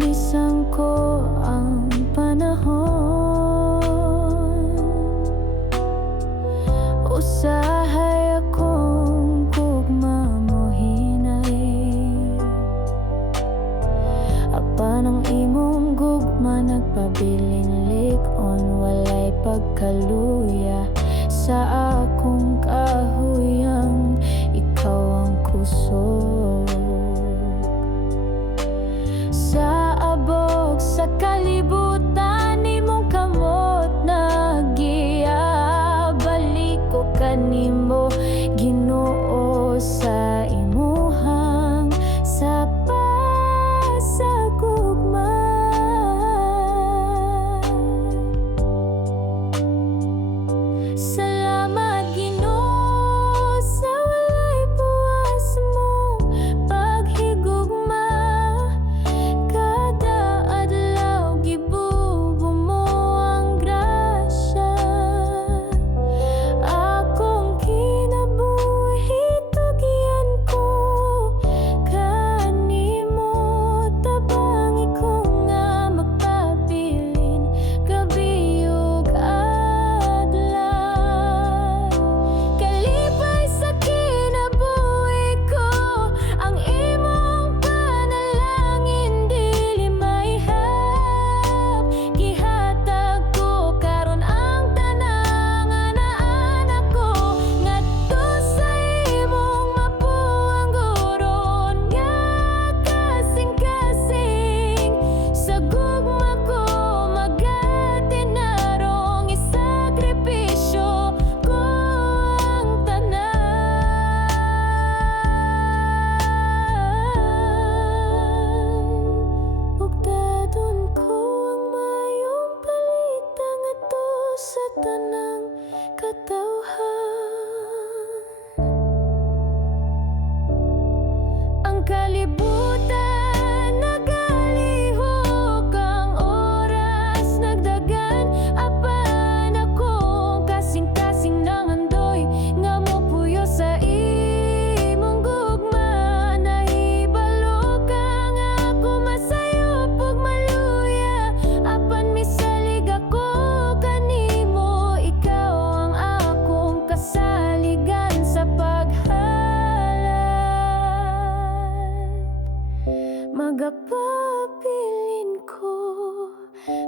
Bisan ko ang panahon, usahay akong gugma mo hinay. Apan ang imong gugma nagpabilin lig-on, walay pagkaluya sa akong kahuyang ikaw ang kusog. Sa abog sa kalibutan imong kamot nagiya, balik ko kanimo Ginoo sa imuhang sa pasagugma. Salamat Ginoo sa walay buwas mong paghigugma. Kada adlaw gibubo mo ang grasya. Akong kinabuhi tugyan ko kanimo, tabangi ko nga magpabilin gabi ug adlaw. Kalipay sa kinabuhi ko ang imong panalangin, dili maihap. Gihatag ko karon ang tanang anak ko ngadto sa imong mapuang guron nga kasing-kasing. Sa gugma ko magatinarong isakripisyo ko ang tanan. Ug dadon ko ang mayong balita ngadto sa tanang katawhan. Ang kalibutan nagalihok, ang oras nagdagan, apan akong kasing-kasing nangandoy nga mopuyo sa imong gugma. Nahibalo ka nga ako masayop ug maluya, apan misalig ako kanimo, ikaw ang akong kasaligan sa paghalad. Magapabilin ko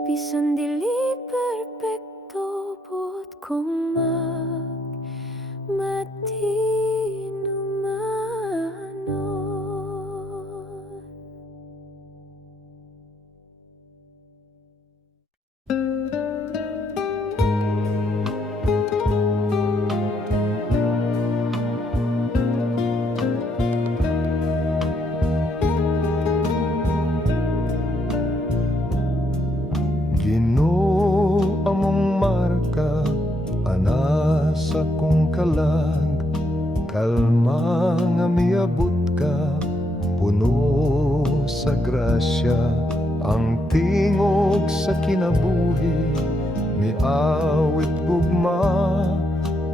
bisan dili perpekto, buot kong magmatinumanon. Ginoo among marka ana sa kong kalag, kalma nga miabot ka, puno sa grasya. Ang tingog sa kinabuhi miawit gugma,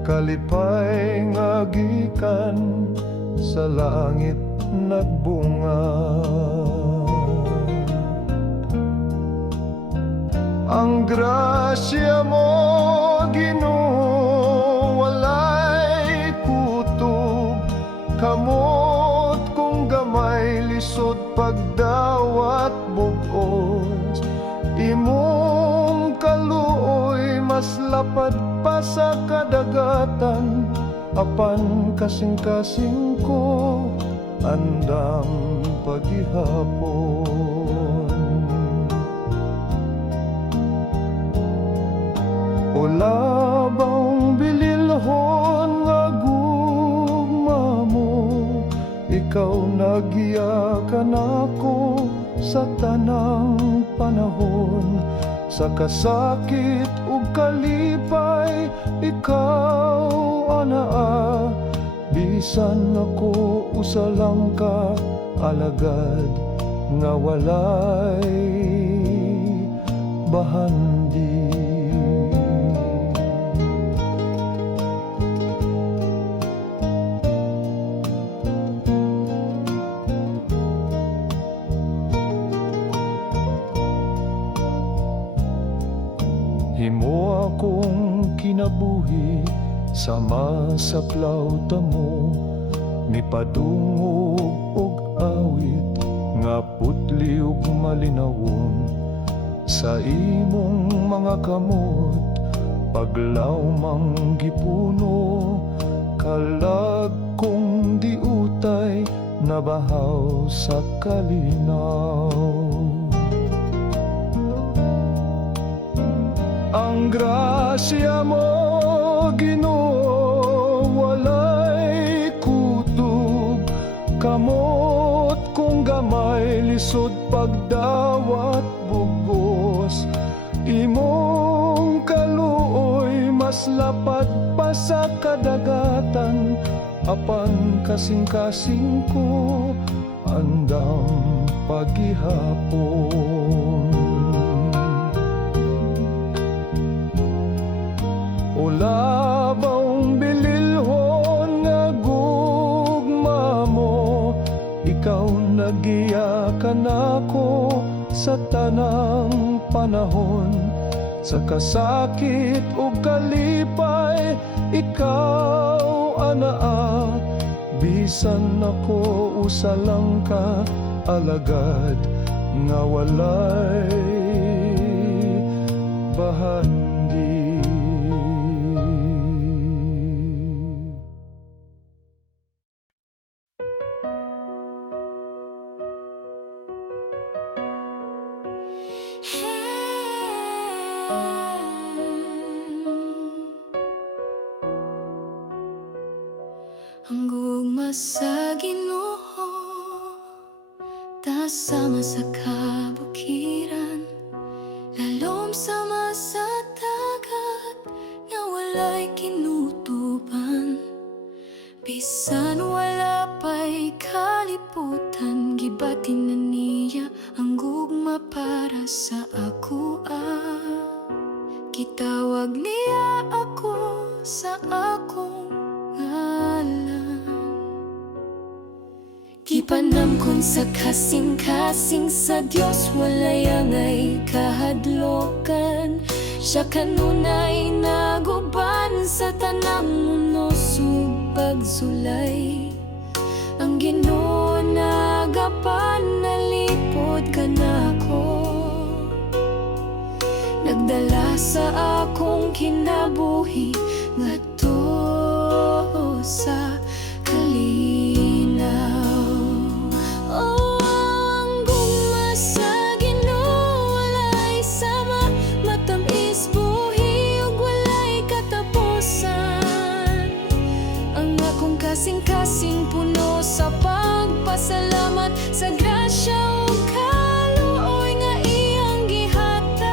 kalipay nga gikan sa langit nagbunga. Ang grasya mo, Ginoo, walay kutob. Kamot kung gamay, lisod pagdawat bugos. Imong kaluoy, mas lapad pa sa kadagatan. Apan kasing-kasing ko, andam paghihapon. nagiyakan ako sa tanang panahon. Sa kasakit ug kalipay, ikaw anaa. Bisan ako usa lang ka alagad, nga walay bahandi. Himo akong kinabuhi, sama sa plauta mo, nipadungog og awit, nga putli ug malinawon. Sa imong mga kamot, paglawmang gipuno, kalag kong diutay, nabahaw sa kalinaw. Ang grasya mo, Ginoo, walay kutob. Kamot kung gamay, lisod pagdawat bugos. Imong kaluoy, mas lapad pa sa kadagatan. Apan kasing-kasing ko, andam paghihapon. Ulabang bililhon nga gugma mo, ikaw nagiyakan ako sa tanang panahon. Sa kasakit ug kalipay, ikaw anaa. Bisan ako usa lang ka alagad, nga walay bahandi. Ang gugma sa Ginoo, tasama sa kabukiran, lalom sama sa dagat, nga walay kinutuban. Bisan wala pa'y kaliputan, gibatin na niya ang gugma para sa ako. Gitawag niya ako sa akong ngalan. Gipanamkon sa kasing-kasing, sa Dios walay angay kahadlokan. Siya kanunay naguban sa tanang munos ug pagsulay. Ang Ginoo nagapan, nalipod ka nako. Nagdala sa akong kinabuhi, ngadto sa kalinaw. Oh, ang gugma sa Ginoo, walay sama, matamis buhi ug walay katapusan. Ang akong kasing-kasing puno sa pagpasalamat sa grasya ug kaluoy nga iyang gihatag.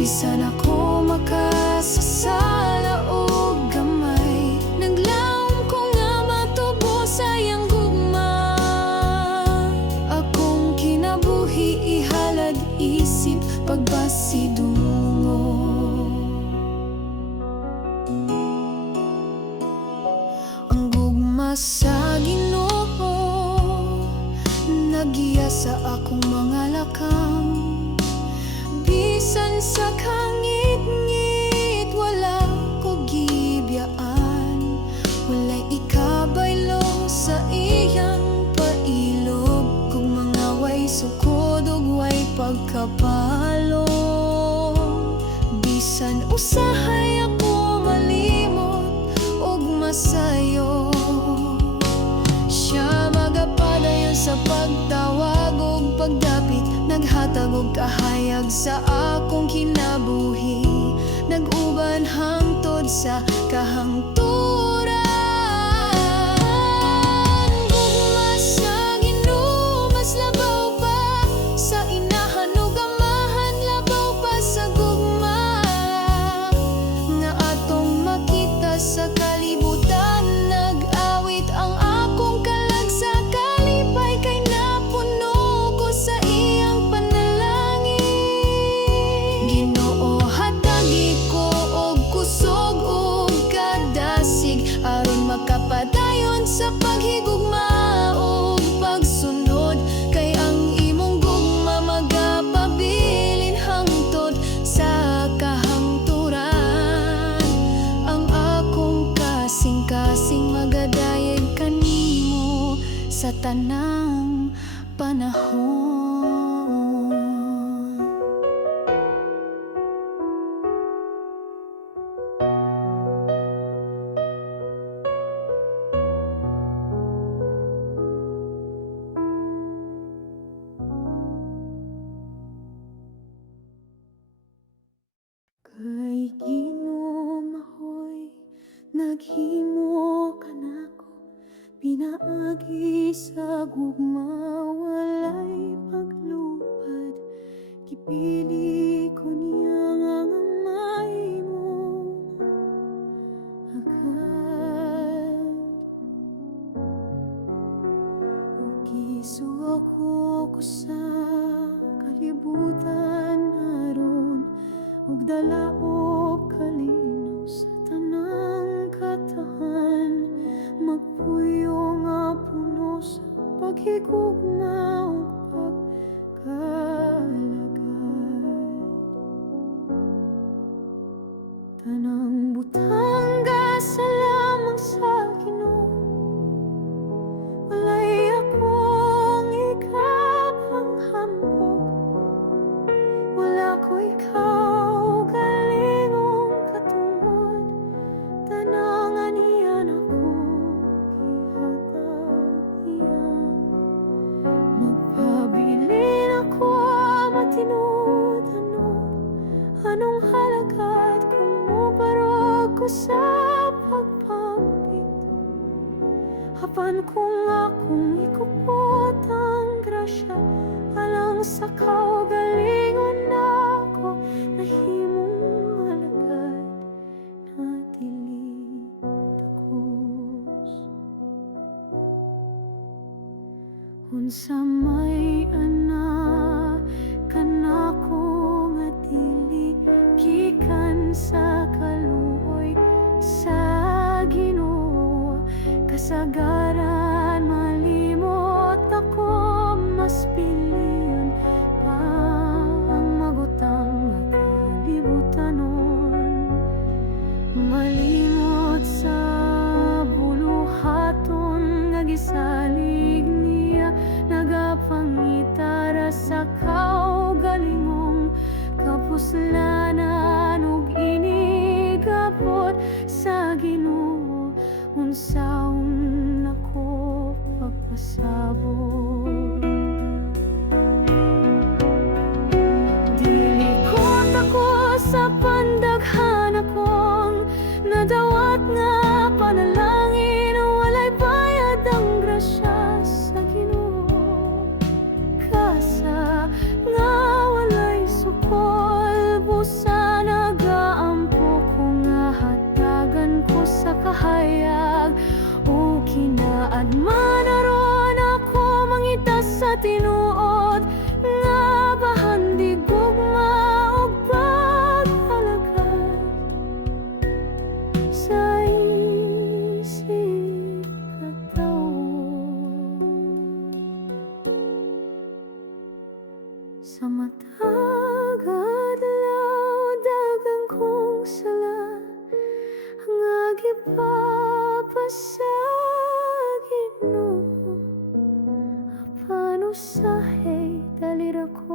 Bisan ako makasasala ug gamay, naglaom ko nga matubo sa iyang gugma. Akong kinabuhi ihalad isip, pagbasidungo. Ang gugma sa Ginoo, nagiya sa akong mga lakang. Bisan sa kangit-ngit, wala ko gibiyaan. Walay ikabaylo sa iyang pailog, kung mga way sukod ug way pagkapalo. Bisan usahay ako malimot ug masayo, siya magapadayon sa pagtawag ug pagdapit. Naghatag og kahayag sa akong kinabuhi, nag-uban hangtod sa kahangturan. tanang panahon. Kay ginumahoy, naghimo ka nako, pinaagi sa gugma, walay paglupad. Gipili ko niya nga ngamay mo agad. Ug gisugo ko sa kalibutan aron, ug dala og kalinaw sa tanang katahan. Magpuyo nga puno sa paghigugma ug pagkalagad. Tanang butang sa lamang sa Ginoo, walay akong ikapang hambog. Wala ko ikaw galingong katungod, tanang aniyan ako gihatag iya. Magpabilin ako matinud-anod, anong halagad kung mubarog ko sa pagpambit. Hapan kung akong ikupot ang grasya, alang sa kaugalingon ako, nahimong alagad na dili takos. Unsa may ana kanako nga dili gikan sa kaluoy sa Ginoo, kasagaran malimot ako, mas piliyon pa ang magutang at kalibutanon. Malimot sa buluhaton nga gisalig niya, nagapangitara sa kaugalingong kapuslanan ug inigabot sa Ginoo. Unsaon ako pagpasabot, dilikot ako sa pandaghan akong nadawat nga panalangin, walay bayad ang grasya sa Ginoo. Kasa nga walay sukol, busa nagaampo ko nga hatagan ko sa kahayag. O kinaadman aron ako mangita sa tinuod, nga bahandig gugma ug paghalagad sa isip kataon. Sa matag adlaw dagang kong sala, nga gipapasa Ginoo. Apan usahay dalira ko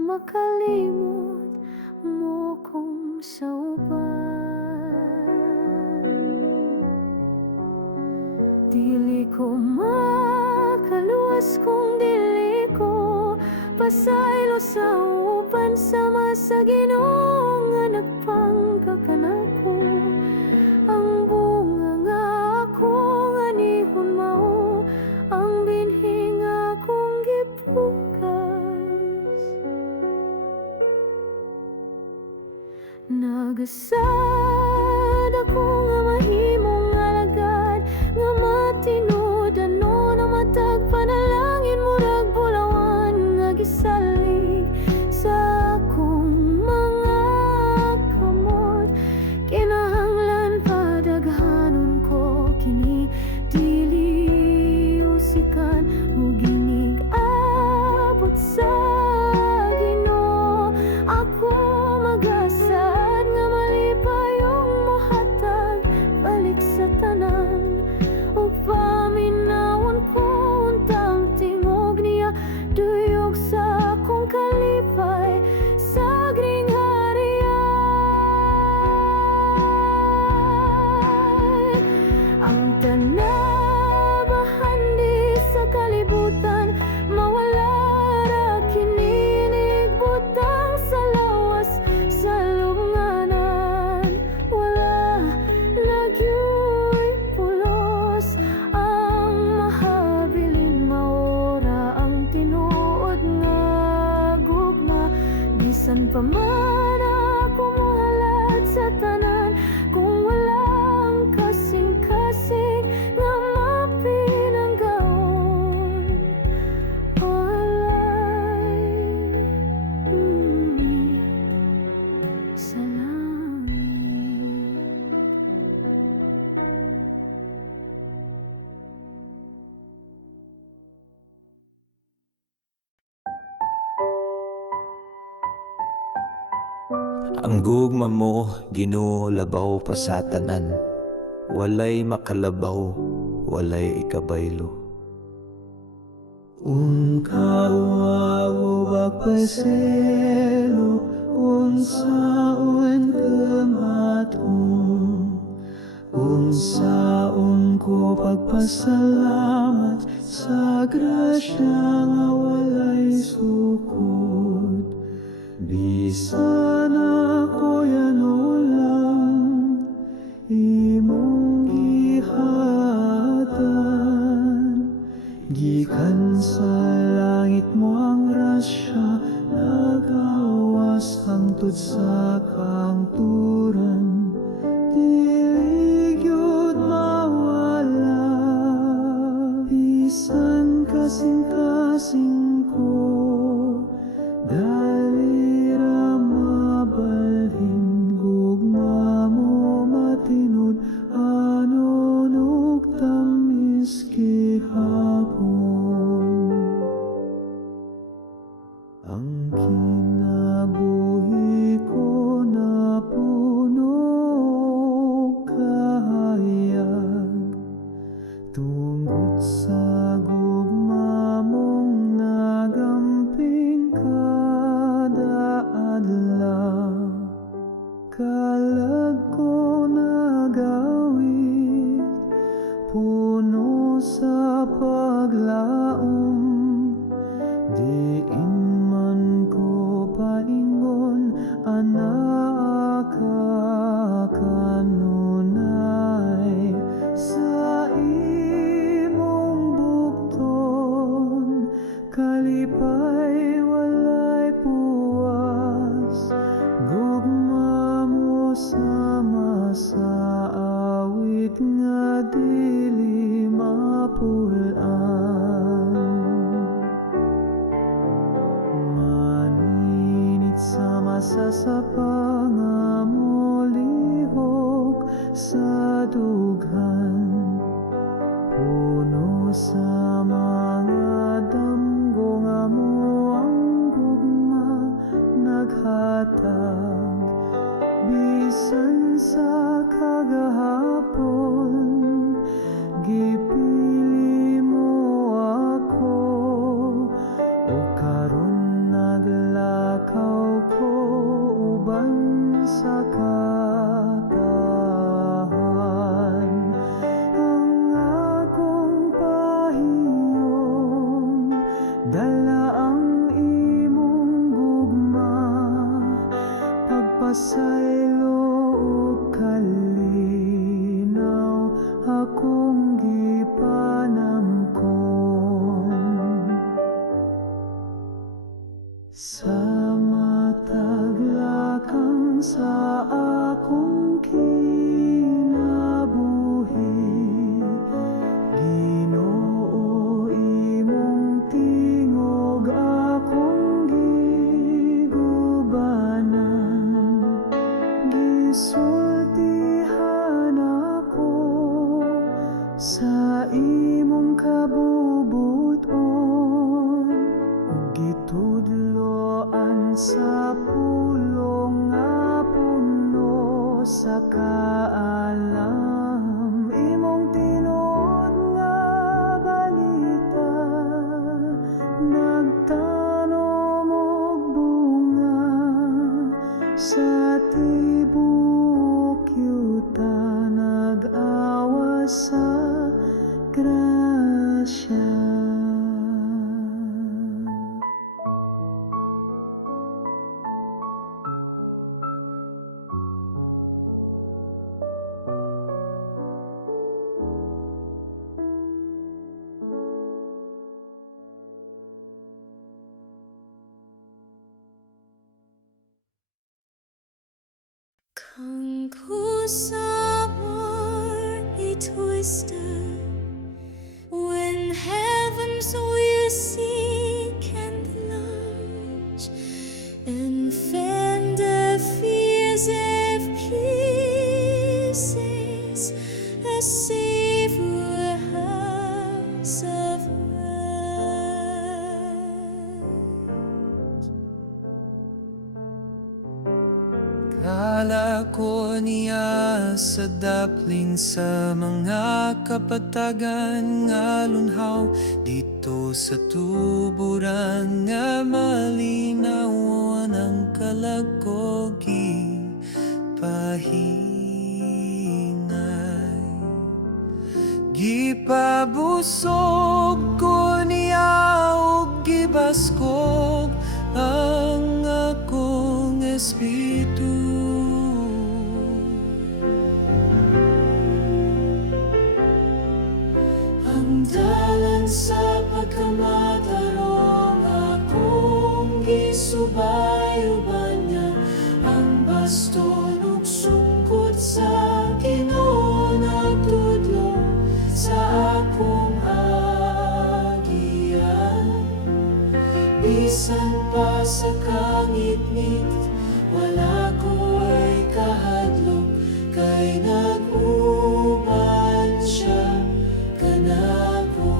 makalimot mo kung sa uban. Dili ko makaluwas kung dili ko pasaylo sa uban, sama sa Ginoo nga nagpangkakanako. Ang bunga nga akong anihon mao, ang binhi nga akong gipukas. Nagasad ako nga mahimong alagad, nga matinud-ano na matag panalangin, murag bulawan nga gisalig sa akong mga kamot. Kinahanglan padaghanon ko kini, dili usikan ug ginig-abot sa Ginoo. Ako magasad nga malipay San pa man ako muhalad sa tanan, kung walang kasing-kasing nga mapinanggaon, walay sa langit. Ang gugma mo, Ginoo, labaw pa sa tanan. Walay makalabaw, walay ikabaylo. Kawawa pagpaselo, unsaon kamatong, unsaon ko pagpasalamat sa grasya nga walay sukod. Bisan ako yan ulang imong gihatag, gikan sa langit mo ang grasya, nagawas hangtod sa kangturan, dili gyud mawala. Bisan kasing-kasing ko, dali ra mabalhin, gugma mo matinud, anon ug tamis gihapon. Ang kinabuhi ko napuno og kahayag, tungod sa gugma mong nagamping kada adlaw. Kalag ko nagawid, puno sa paglaom, diin man ko paingon, anaa ka kanunay. Sa imong bukton, kalipay walay puwas, gugma mo sama sa awit nga dili mapulan. Maninit sama sa sapa nga molihok sa dughan, puno sa mga damgo nga mo ang gugma naghatag. Bisan sa kagahapon, gipili mo ako, o karon naglakaw ko uban sa katahan. Ang akong pahiyon, dala ang imong gugma, pagpasaylo ug kalinaw akong gipanamkon. Sa matag lakang sa akong kinabuhi, Ginoo imong tingog akong gigubanan. Gisultihan ako sa imong kabubuton, ug gitudloan sa pulong nga puno sa kaalam. Imong tinuod nga balita, nagtanom og bunga sa tibok yuta, nag-awas sa grasya. summer he twisted, when heavens will seek and blush, and fan the fears of kisses, a savor house of rest. Kala ko niya sa dapling sa mga kapatagan nga lunhaw dito sa tuburan nga malinawan ang kalagogi pahingay. Gipabusog ko niya ug gibaskog ang akong espiritu. Ang dalan sa pagkamatarong akong gisubayo-ban niya, ang baston ug sungkot sa Ginoo nagtudlo sa akong agian. Bisan pa sa kangit-ngit, wala ko ay kahadlok, kay nag-uban siya kanako.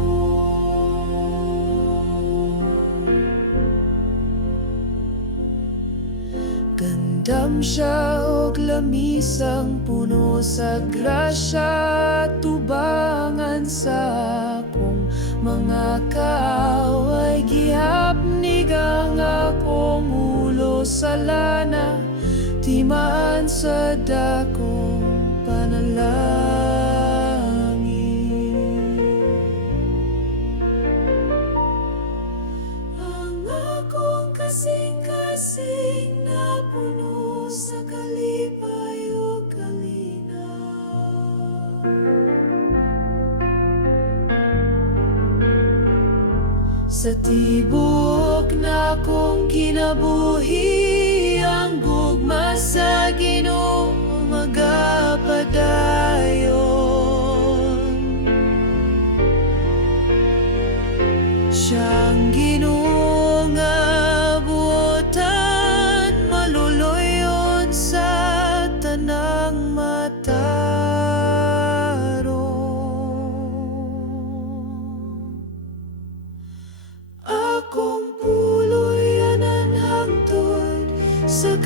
Gandam siya og lamisang puno sa grasya, tubangan sa akong mga kaaway, gihapnig ang akong ulo sa lana, timaan sa dakong panalangin. Ang akong kasing-kasing na puno sa kalipay ug kalinaw, sa tibok na kong kinabuhi, ang gugma sa Ginoo magapadayon. Siyang Ginoo nga buotan, maluluyon sa tanang matarong. Akong puloy anan hangtod sa